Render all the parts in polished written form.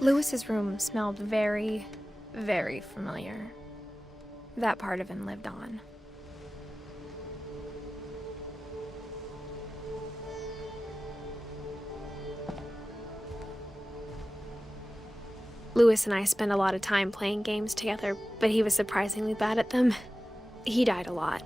Lewis's room smelled very, very familiar. That part of him lived on. Lewis and I spent a lot of time playing games together, but he was surprisingly bad at them. He died a lot.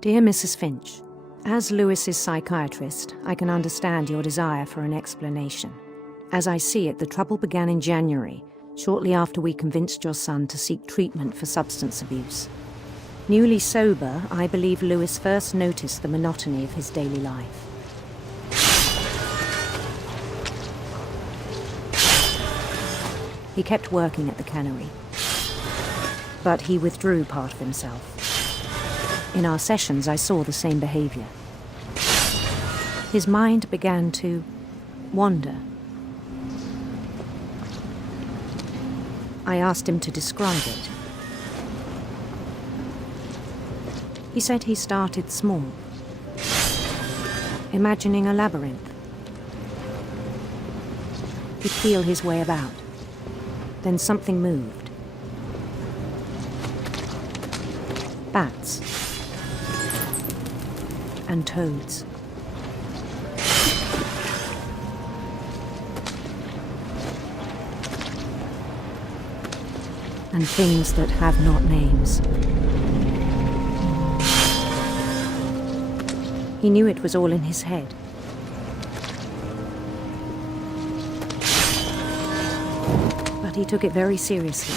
Dear Mrs. Finch, as Lewis's psychiatrist, I can understand your desire for an explanation. As I see it, the trouble began in January, shortly after we convinced your son to seek treatment for substance abuse. Newly sober, I believe Lewis first noticed the monotony of his daily life. He kept working at the cannery, but he withdrew part of himself. In our sessions, I saw the same behavior. His mind began to wander. I asked him to describe it. He said he started small, imagining a labyrinth. He'd feel his way about. Then something moved. Bats. And toads. And things that have not names. He knew it was all in his head. But he took it very seriously.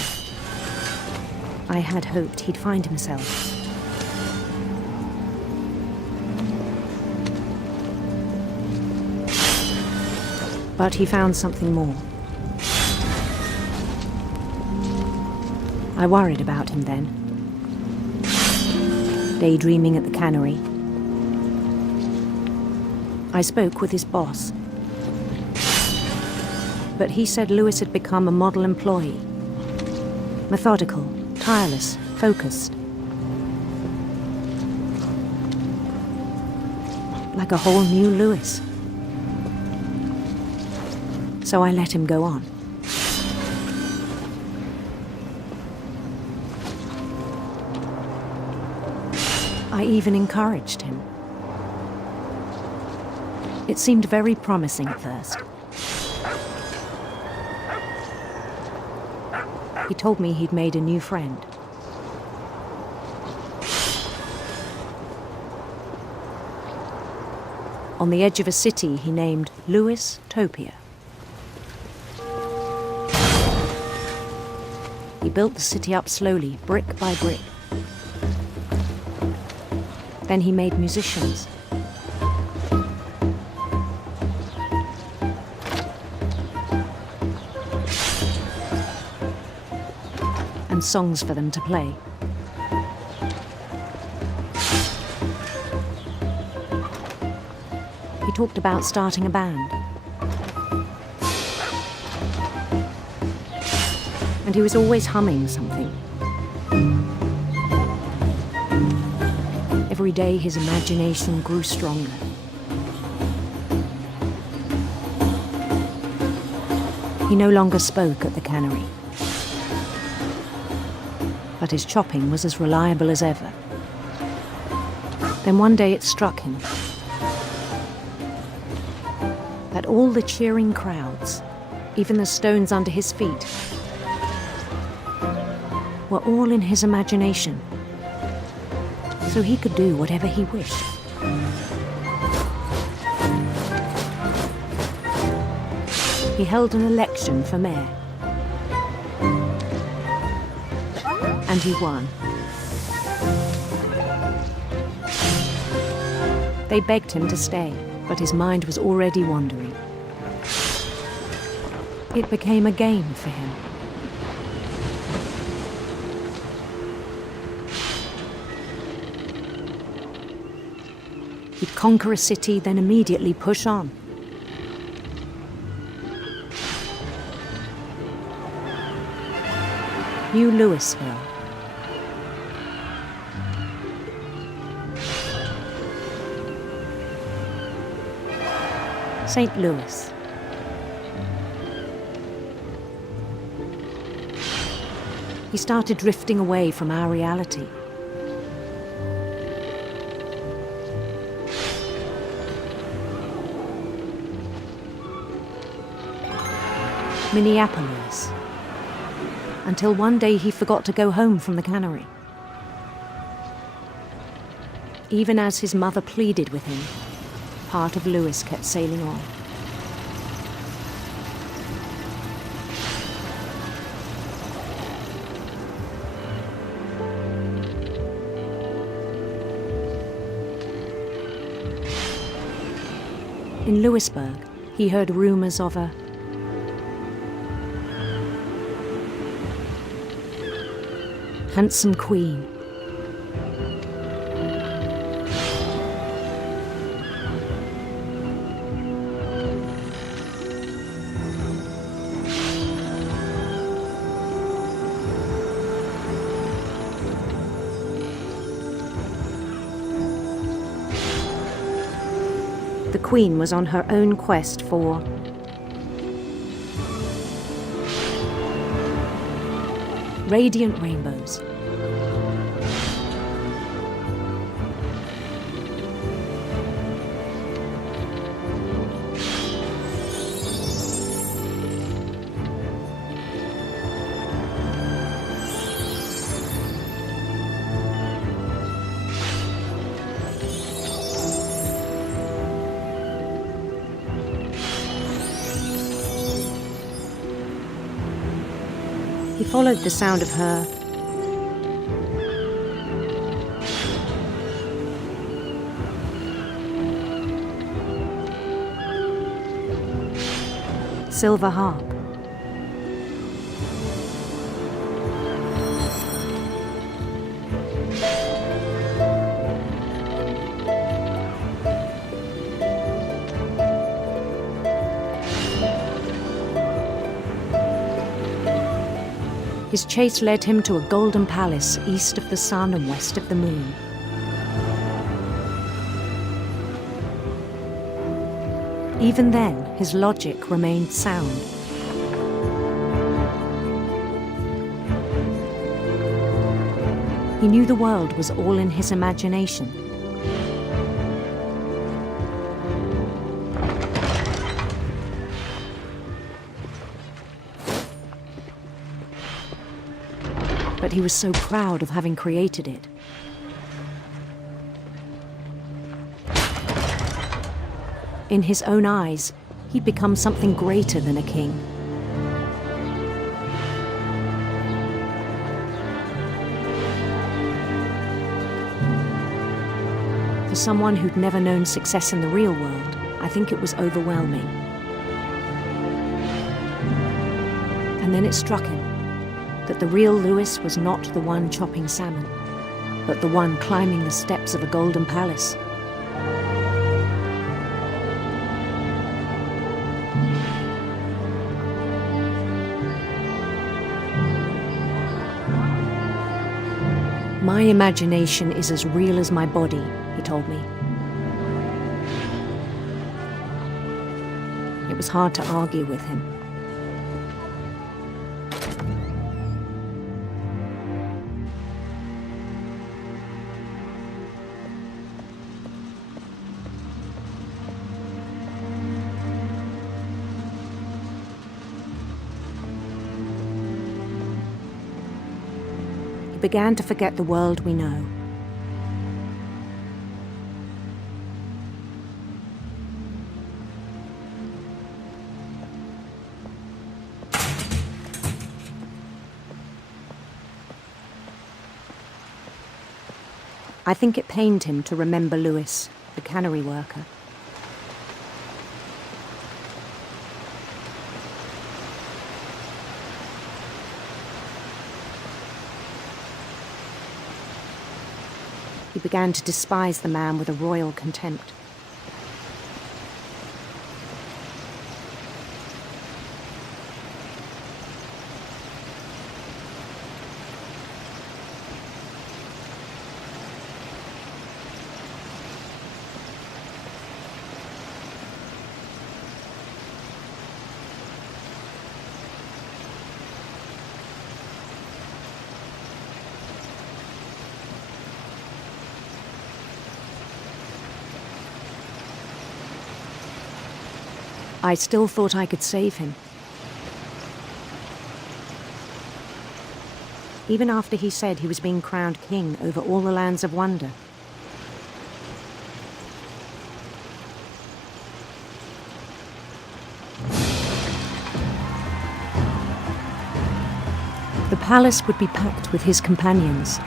I had hoped he'd find himself. But he found something more. I worried about him then. Daydreaming at the cannery. I spoke with his boss. But he said Lewis had become a model employee. Methodical, tireless, focused. Like a whole new Lewis. So I let him go on. I even encouraged him. It seemed very promising at first. He told me he'd made a new friend. On the edge of a city he named Lewis Topia. He built the city up slowly, brick by brick. Then he made musicians. And songs for them to play. He talked about starting a band. And he was always humming something. Every day his imagination grew stronger. He no longer spoke at the cannery. But his chopping was as reliable as ever. Then one day it struck him that all the cheering crowds, even the stones under his feet, were all in his imagination, so he could do whatever he wished. He held an election for mayor, and he won. They begged him to stay, but his mind was already wandering. It became a game for him. conquer a city, then immediately push on. New Louisville. St. Louis. He started drifting away from our reality. Minneapolis. Until one day he forgot to go home from the cannery. Even as his mother pleaded with him, part of Louis kept sailing on. In Louisburg, he heard rumors of a handsome queen. The queen was on her own quest for radiant rainbows. He followed the sound of her silver harp. His chase led him to a golden palace east of the sun and west of the moon. Even then, his logic remained sound. He knew the world was all in his imagination. But he was so proud of having created it. In his own eyes, he'd become something greater than a king. For someone who'd never known success in the real world, I think it was overwhelming. And then it struck him that the real Louis was not the one chopping salmon, but the one climbing the steps of a golden palace. My imagination is as real as my body, he told me. It was hard to argue with him. Began to forget the world we know. I think it pained him to remember Louis, the cannery worker. He began to despise the man with a royal contempt. I still thought I could save him. Even after he said he was being crowned king over all the lands of wonder. The palace would be packed with his companions.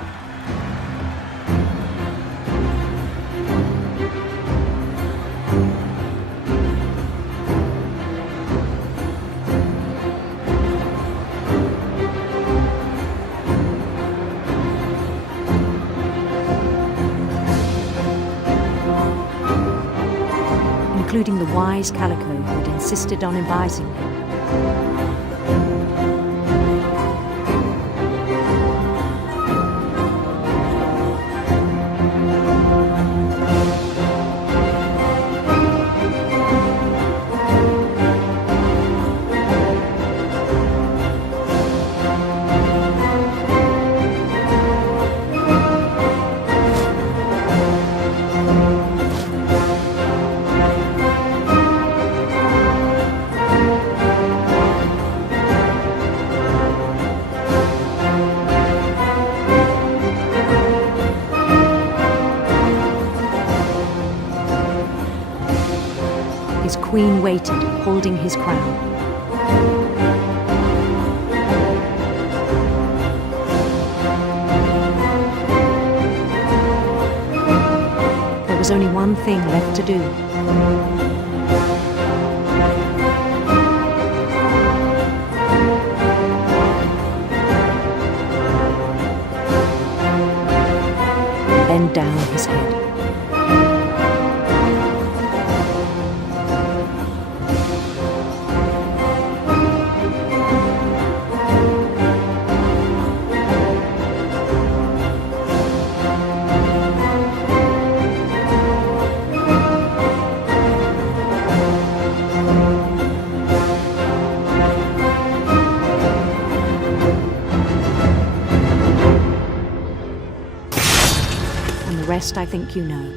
Including the wise Calico who had insisted on advising him. His queen waited, holding his crown. There was only one thing left to do. Bend down his head. The rest I think you know.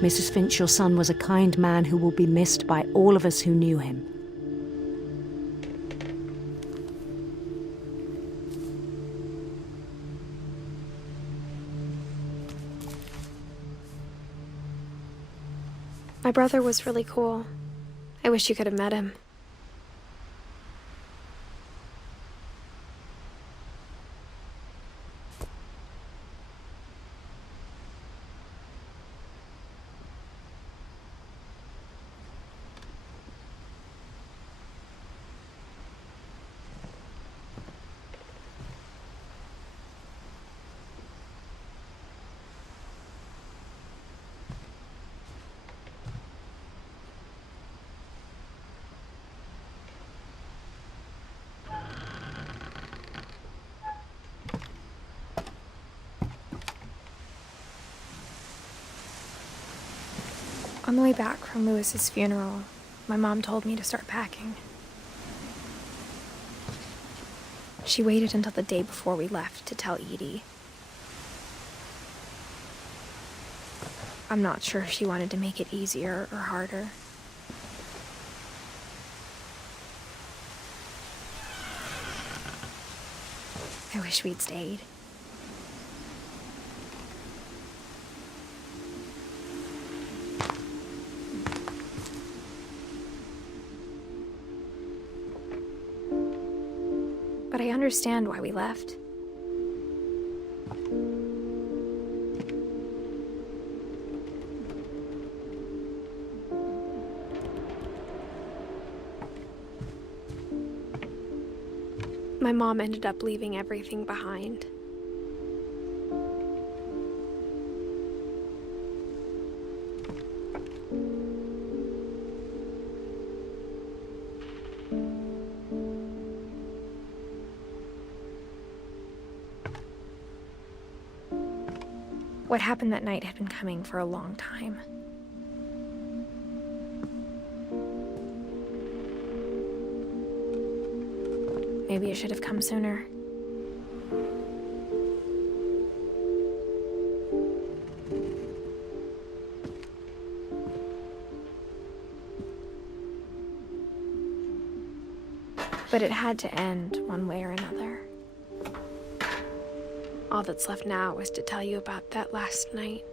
Mrs. Finch, your son was a kind man who will be missed by all of us who knew him. My brother was really cool. I wish you could have met him. On the way back from Lewis's funeral, my mom told me to start packing. She waited until the day before we left to tell Edie. I'm not sure if she wanted to make it easier or harder. I wish we'd stayed. But I understand why we left. My mom ended up leaving everything behind. What happened that night had been coming for a long time. Maybe it should have come sooner. But it had to end one way or another. All that's left now is to tell you about that last night.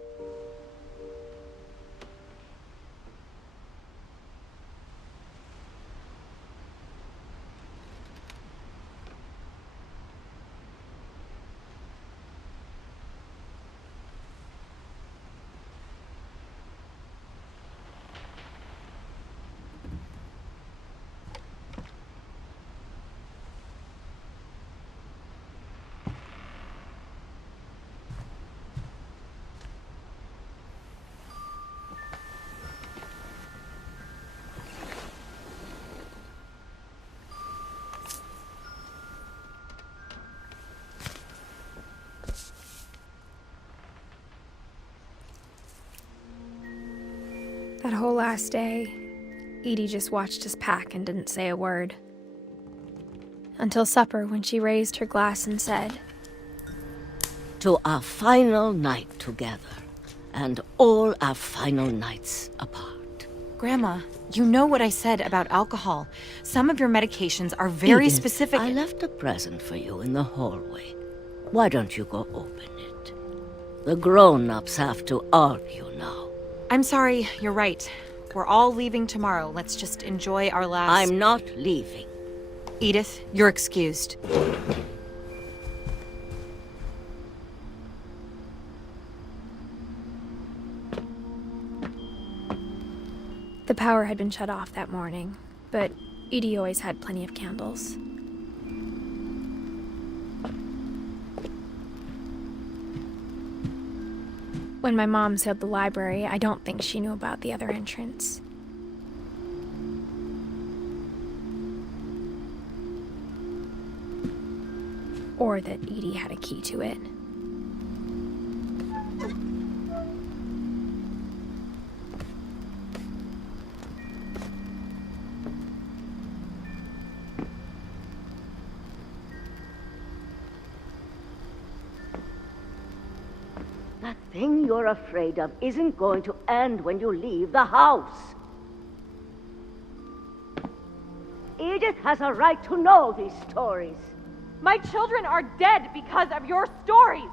That whole last day, Edie just watched us pack and didn't say a word. Until supper, when she raised her glass and said, "To our final night together, and all our final nights apart." Grandma, you know what I said about alcohol. Some of your medications are very Edith, specific. I left a present for you in the hallway. Why don't you go open it? The grown-ups have to argue now. I'm sorry, you're right. We're all leaving tomorrow. Let's just enjoy our last... I'm not leaving. Edith, you're excused. the power had been shut off that morning, but Edie always had plenty of candles. When my mom sealed the library, I don't think she knew about the other entrance. Or that Edie had a key to it. That thing you're afraid of isn't going to end when you leave the house. Edith has a right to know these stories. My children are dead because of your stories.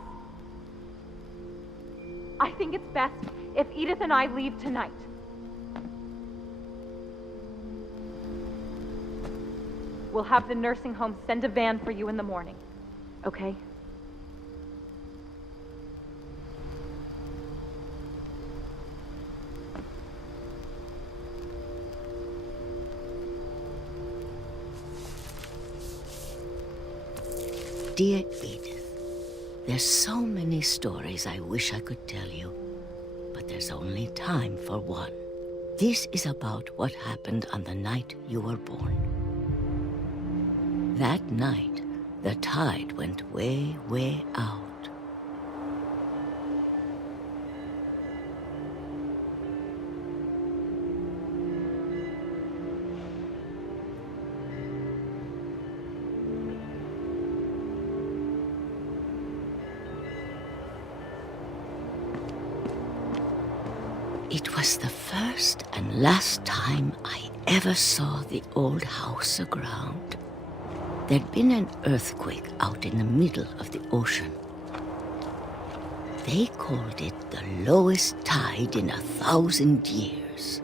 I think it's best if Edith and I leave tonight. We'll have the nursing home send a van for you in the morning, okay? Dear Edith, there's so many stories I wish I could tell you, but there's only time for one. This is about what happened on the night you were born. That night, the tide went way, way out. It was the first and last time I ever saw the old house aground. There'd been an earthquake out in the middle of the ocean. They called it the lowest tide in 1,000 years.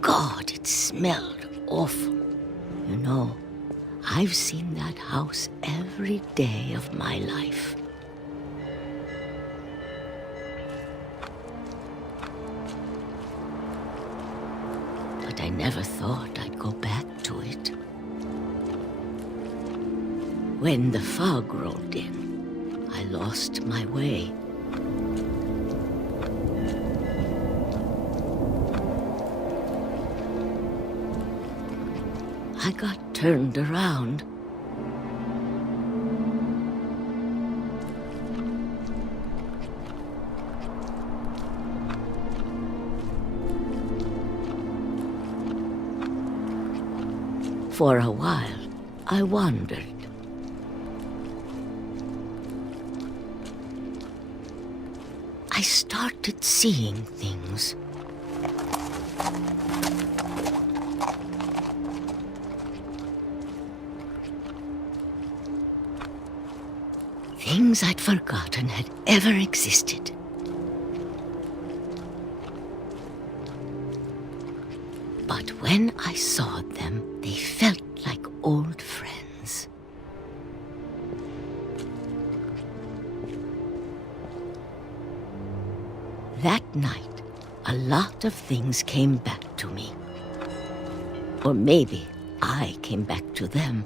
God, it smelled awful. You know, I've seen that house every day of my life. I never thought I'd go back to it. When the fog rolled in, I lost my way. I got turned around. For a while, I wandered. I started seeing things. Things I'd forgotten had ever existed. But when I saw them, they felt like old friends. That night, a lot of things came back to me. Or maybe I came back to them.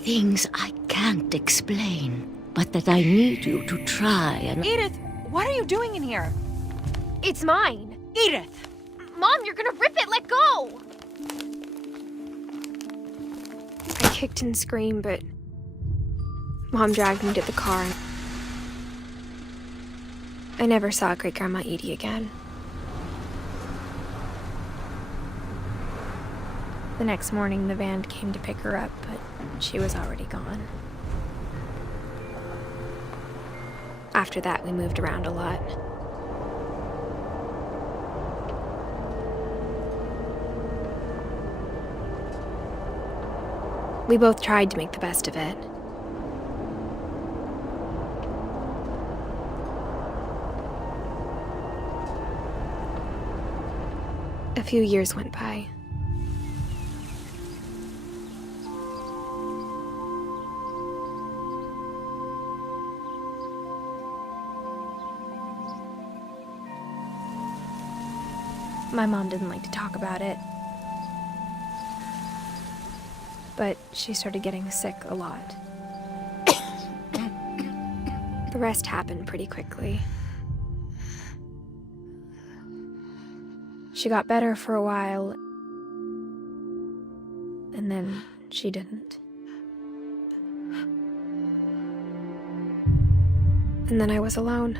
Things I can't explain, but that I need you to try and... Edith, what are you doing in here? It's mine. Edith! Mom, you're gonna rip it! Let go! I kicked and screamed, but Mom dragged me to the car. I never saw Great-Grandma Edie again. The next morning, the van came to pick her up, but she was already gone. After that, we moved around a lot. We both tried to make the best of it. A few years went by. My mom didn't like to talk about it. But she started getting sick a lot. The rest happened pretty quickly. She got better for a while, and then she didn't. And then I was alone.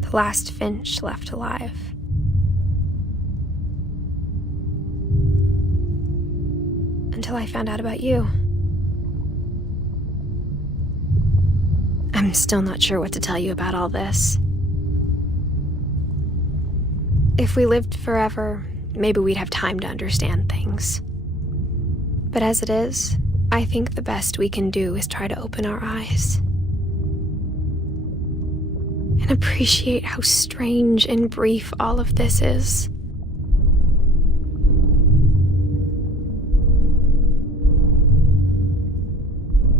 The last Finch left alive. Until I found out about you. I'm still not sure what to tell you about all this. If we lived forever, maybe we'd have time to understand things. But as it is, I think the best we can do is try to open our eyes. And appreciate how strange and brief all of this is.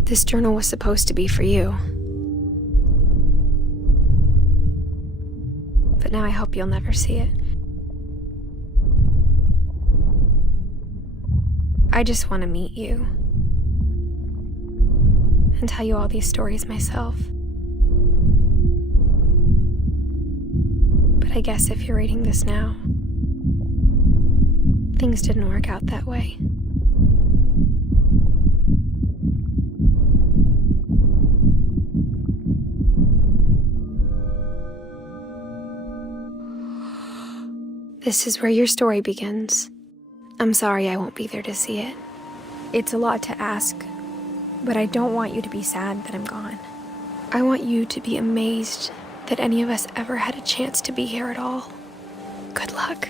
This journal was supposed to be for you. But now I hope you'll never see it. I just want to meet you. And tell you all these stories myself. But I guess if you're reading this now, things didn't work out that way. This is where your story begins. I'm sorry I won't be there to see it. It's a lot to ask, but I don't want you to be sad that I'm gone. I want you to be amazed that any of us ever had a chance to be here at all. Good luck.